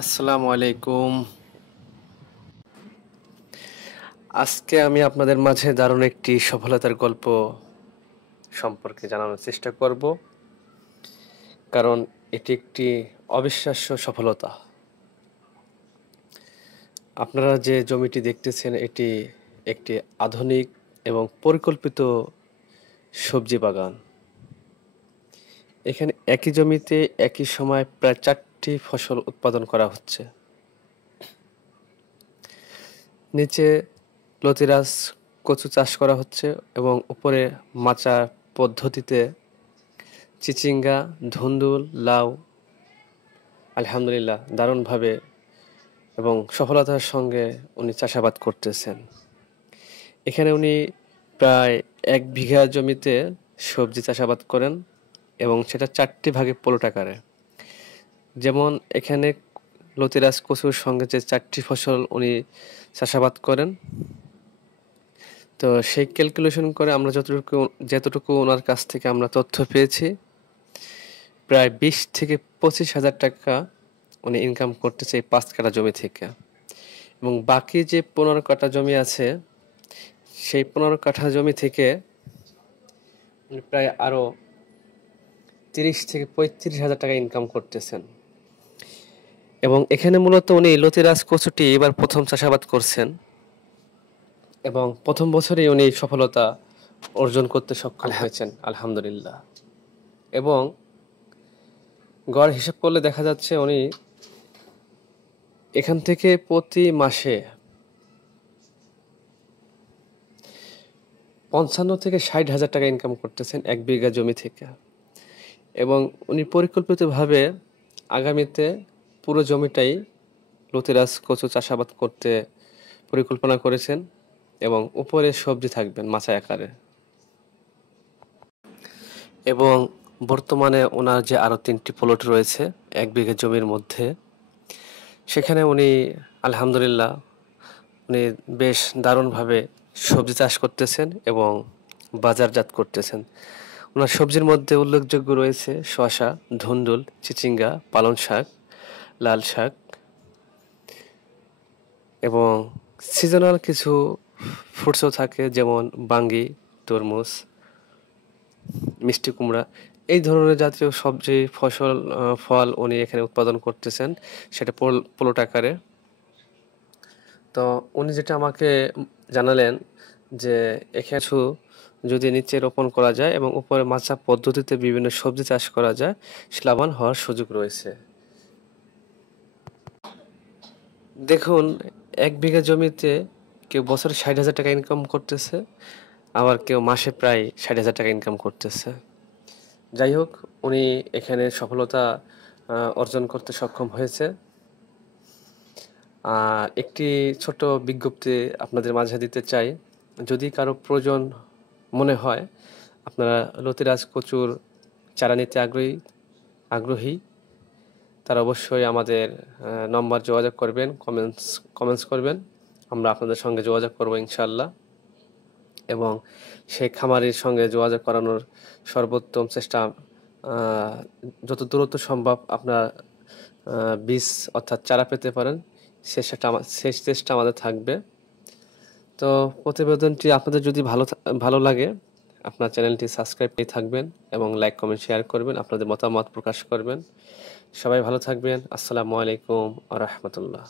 আসসালামু আলাইকুম। আজকে আমি আপনাদের মাঝে দারুণ একটি সফলতার গল্প সম্পর্কে জানানোর চেষ্টা করব, কারণ এটি একটি অবিশ্বাস্য সফলতা। আপনারা যে জমিটি দেখতেছেন, এটি একটি আধুনিক এবং পরিকল্পিত সবজি বাগান। এখানে একই জমিতে একই সময় প্রায় 4টি ফসল উৎপাদন করা হচ্ছে। নিচে লতিরাজ কচু চাষ করা হচ্ছে এবং উপরে মাচা পদ্ধতিতে চিচিঙ্গা, ধুন্দুল, লাউ আলহামদুলিল্লাহ দারুণভাবে এবং সফলতার সঙ্গে উনি চাষাবাদ করতেছেন। এখানে উনি প্রায় 1 বিঘা জমিতে সবজি চাষাবাদ করেন এবং সেটা 4টি ভাগে প্লট আকারে। যেমন এখানে লতিরাজ কচুর সঙ্গে যে 4টি ফসল উনি চাষাবাদ করেন, তো সেই ক্যালকুলেশন করে আমরা যতটুকু ওনার কাছ থেকে আমরা তথ্য পেয়েছি, প্রায় 20 থেকে 25,000 টাকা উনি ইনকাম করতেছে এই 5 কাঠা জমি থেকে। এবং বাকি যে 15 কাঠা জমি আছে, সেই 15 কাঠা জমি থেকে উনি প্রায় আরও 30 থেকে 35,000 টাকা ইনকাম করতেছেন। এবং এখানে মূলত উনি লতিরাজ কচুটি এবার প্রথম চাষাবাদ করছেন এবং প্রথম বছরেই উনি সফলতা অর্জন করতে সক্ষম হয়েছেন আলহামদুলিল্লাহ। এবং গড় হিসাব করলে দেখা যাচ্ছে উনি এখান থেকে প্রতি মাসে 55 থেকে 60,000 টাকা ইনকাম করতেছেন 1 বিঘা জমি থেকে। এবং উনি পরিকল্পিতভাবে আগামীতে পুরো জমিটাই লতিরাজ কচু চাষাবাদ করতে পরিকল্পনা করেছেন এবং উপরে সবজি থাকবেন মাচা আকারে। এবং বর্তমানে ওনার যে আরও 3টি প্লট রয়েছে 1 বিঘা জমির মধ্যে, সেখানে উনি আলহামদুলিল্লাহ উনি বেশ দারুণভাবে সবজি চাষ করতেছেন এবং বাজারজাত করতেছেন। ওনার সবজির মধ্যে উল্লেখযোগ্য রয়েছে শসা, ধুন্দুল, চিচিঙ্গা, পালং শাক, লাল শাক এবং সিজনাল কিছু ফ্রুটসও থাকে, যেমন বাঙ্গি, তরমুজ, মিষ্টি কুমড়া। এই ধরনের জাতীয় সবজি ফল উনি এখানে উৎপাদন করতেছেন, সেটা প্লট আকারে। তো উনি যেটা আমাকে জানালেন যে এখানে যদি নিচে রোপণ করা যায় এবং উপরে মাচা পদ্ধতিতে বিভিন্ন সবজি চাষ করা যায়, লাভবান হওয়ার সুযোগ রয়েছে। দেখুন, 1 বিঘা জমিতে কেউ বছরে 60,000 টাকা ইনকাম করতেছে, আবার কেউ মাসে প্রায় 60,000 টাকা ইনকাম করতেছে। যাই হোক, উনি এখানে সফলতা অর্জন করতে সক্ষম হয়েছে। একটি ছোট বিজ্ঞপ্তি আপনাদের মাঝে দিতে চাই। যদি কারো প্রয়োজন মনে হয়, আপনারা লতিরাজ কচুর চারা নিতে আগ্রহী, তারা অবশ্যই আমাদের নম্বর যোগাযোগ করবেন, কমেন্টস করবেন। আমরা আপনাদের সঙ্গে যোগাযোগ করব ইনশাআল্লাহ। এবং সেই খামারির সঙ্গে যোগাযোগ করানোর সর্বোত্তম চেষ্টা, যত দ্রুত সম্ভব আপনার বীজ অর্থাৎ চারা পেতে পারেন, সেই চেষ্টা আমাদের থাকবে। তো প্রতিবেদনটি আপনাদের যদি ভালো লাগে, আপনার চ্যানেলটি সাবস্ক্রাইব করে থাকবেন এবং লাইক, কমেন্ট, শেয়ার করবেন, আপনাদের মতামত প্রকাশ করবেন। সবাই ভালো থাকবেন। আসসালামু আলাইকুম ওয়া রাহমাতুল্লাহ।